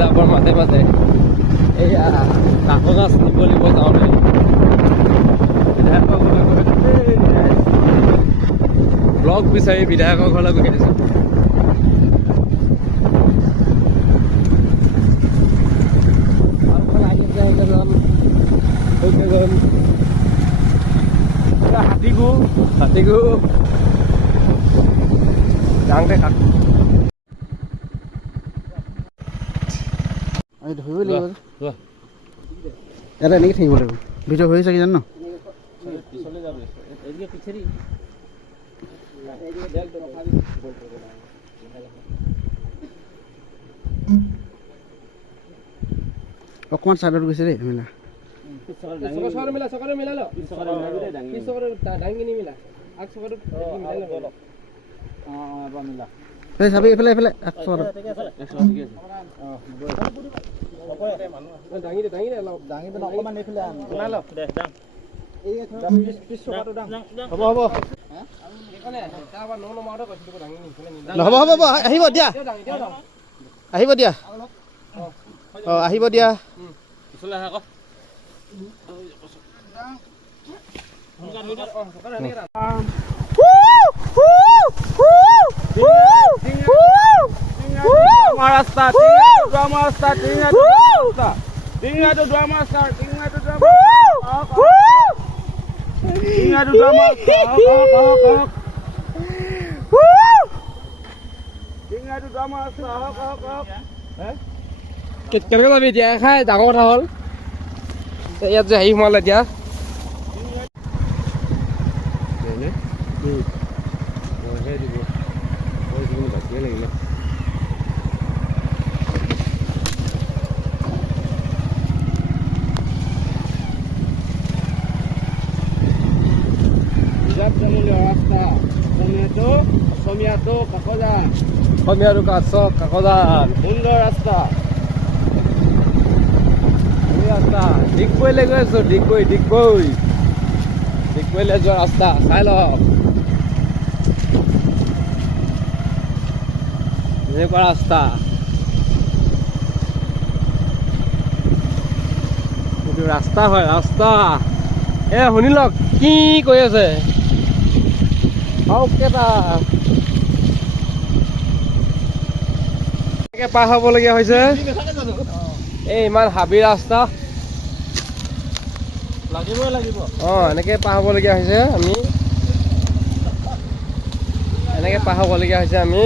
যাবৰ মাজে মাজে এইয়া ডাঙৰ গাছ নিব লাগিব যাওঁতে বিধায়কৰ ঘৰলৈ ব্লগ বিচাৰি বিধায়কৰ ঘৰলৈ গৈ আছো। হাতীগু ডাঙকে কাট আমি ধৰিব লাগিব ইয়াতে এনেকৈ থাকিব লাগিব ভিডিঅ' হৈ চাগে জানো অকণমান চাইডত গৈছে দেই মিলা চাবি এইফালে এইফালে হ'ব আহিব দিয়া আহিব দিয়া অঁ আহিব দিয়া রাস্তা কেনেকৈ যাবি এতিয়া খাই ডাঙৰ কথা হ'ল ইয়াত যে হেৰি সোমালে এতিয়া অসমীয়াটো কাছক কাকজান সুন্দৰ ৰাস্তা ডিগবৈলৈ গৈ আছো ডিগবৈলৈ যোৱা ৰাস্তা চাই লওক এনেকুৱা ৰাস্তা এইটো ৰাস্তা হয় ৰাস্তা শুনি লওক কি কৈ আছে কেইটা পাৰ হ'বলগীয়া হৈছে এই ইমান হাবি ৰাস্তা লাগিব এনেকে পাৰ হ'বলগীয়া হৈছে আমি